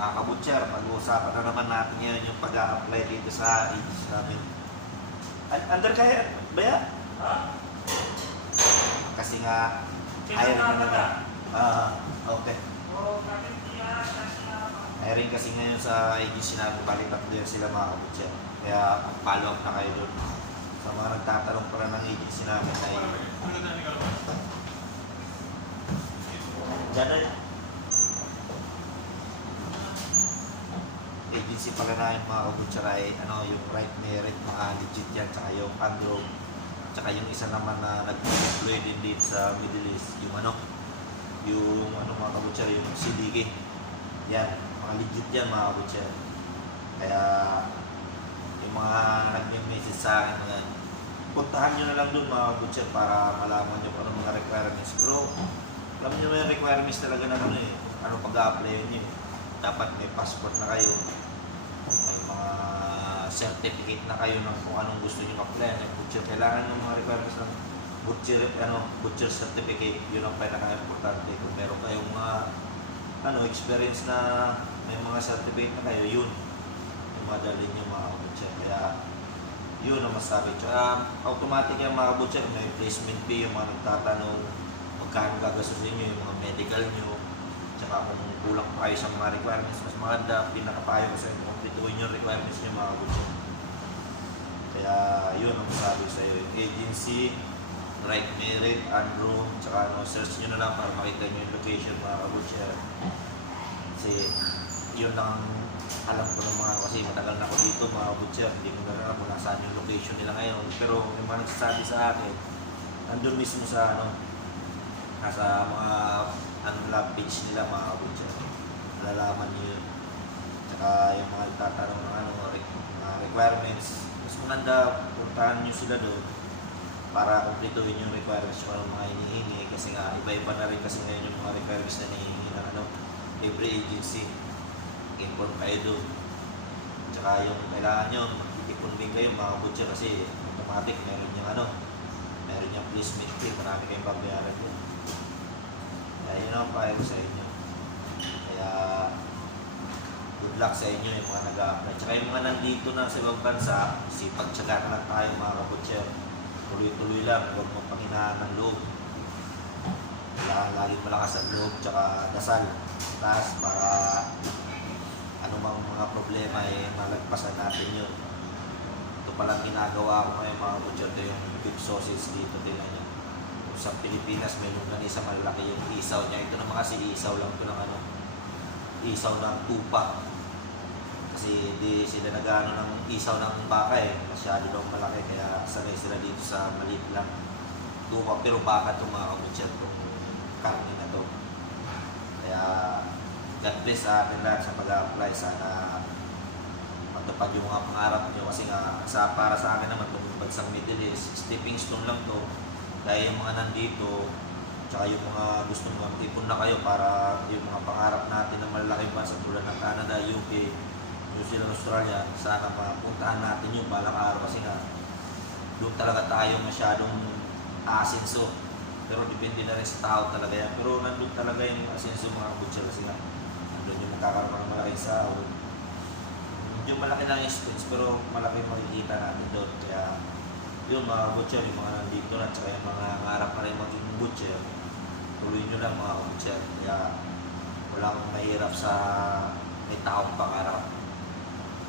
mga kabutcher, pag-uusapan na naman natin ngayon yung pag-a-apply dito sa agency namin. Under kaya ba yan? Ha? Kasi nga, hiring na naman. Ah, okay. Bakit niya kasi na Hiring kasi ngayon sa agency namin, balik tatlo yan sila mga kabutcher. Kaya follow up na kayo doon. Sa mga nagtatanong pa rin ng agency namin ay Diyan na yun. Agency pala na yung mga kabutcher ay ano, yung right merit, mga legit yan, tsaka yung unload. Tsaka yung isa naman na nag-deploy din dito sa Middle East, yung ano, yung ano mga kabutcher, yung CDK. Yan, mga legit yan mga kabutcher. Kaya yung mga nag-message sa akin, mga, puntahan nyo na lang doon mga kabutcher para malaman nyo kung ano mga requirements. Pero alam niyo yung requirements talaga ng ano eh, ano pag-a-apply niyo eh. Dapat may passport na kayo, may mga certificate na kayo ng kung anong gusto niyo apply ng butcher. Kailangan ng mga requirements ng butcher, ano, butcher certificate, yun ang pinaka-importante. Kung meron kayong mga ano, experience na may mga certificate na kayo, yun. Madali niyo mga butcher. Kaya yun ang masabi. Tsaka automatic yung mga butcher, may placement fee, yung mga nagtatanong, magkano gagastusin nyo, yung mga medical nyo, tsaka kung kulang pa kayo sa mga requirements, mas maganda, pinakapayo ko sa inyo, kumpletuhin yung requirements nyo mga butcher. Kaya yun ang masabi sa iyo. Agency, right merit, unroom, tsaka ano, search nyo na lang para makita nyo yung location mga kabutcher. Kasi yun ang alam ko ng mga kasi matagal na ako dito mga butcher, hindi ko na kung nasaan yung location nila ngayon. Pero yung mga nagsasabi sa akin, nandun mismo sa ano, nasa mga ano nila, page nila mga butcher. Lalaman nyo yun. Tsaka yung mga tatanong ng ano, mga re- mga requirements. Mas maganda, puntahan nyo sila doon para kumpletuhin yung requirements kung ano mga hinihingi kasi nga iba-iba na rin kasi ngayon yung mga requirements na hinihingi ng ano, every agency inform kayo doon. Tsaka yung kailangan nyo, magtitipon din kayo mga butcher kasi automatic meron yung ano, meron yung placement fee, marami kayong babayaran doon. Kaya yun ang payo sa inyo. Kaya good luck sa inyo yung mga nag-a-apply. Tsaka yung mga nandito na sa ibang bansa, sipag-tsaga na lang tayo mga kabutcher. Tuloy-tuloy lang, huwag mong panghinaan ng loob. Kailangan laging malakas ang loob, tsaka dasal. Taas para anumang mga problema ay malagpasan natin yun. Ito palang ginagawa ko ngayon mga butcher, ito yung beef sausage dito, tingnan nyo. Sa Pilipinas may longganisa malaki yung isaw niya. Ito naman kasi isaw lang ito ng ano, isaw ng tupa. Kasi di sila nagano ng isaw ng baka eh. Masyado daw malaki kaya sanay sila dito sa maliit lang. Tupa pero baka itong mga kabutcher itong karne na to. Kaya God bless sa atin lahat sa pag-apply. Sana matupad yung mga pangarap nyo kasi nga sa, para sa akin naman itong bansang Middle East, stepping stone lang to. Dahil yung mga nandito, tsaka yung mga gusto mga mag-ipon na kayo para yung mga pangarap natin na malalaking bansa tulad ng Canada, UK, New Zealand, Australia, sana mapuntahan natin yung balang araw kasi nga doon talaga tayo masyadong asenso. Pero depende na rin sa tao talaga yan. Pero nandun talaga yung asenso mga butcher kasi nga nandun yung magkakaroon ng malaking sahod. Medyo malaki lang yung expense pero malaki yung makikita natin doon. Kaya yun mga butcher, yung mga nandito na, tsaka yung mga ngarap na rin maging butcher, tuloy nyo lang mga butcher. Kaya walang mahirap sa may taong pangarap.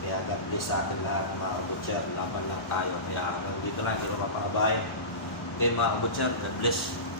Kaya God bless sa atin lahat mga butcher, laban lang tayo. Kaya hanggang dito lang, hindi ko mapahabayan. Okay mga butcher, God bless.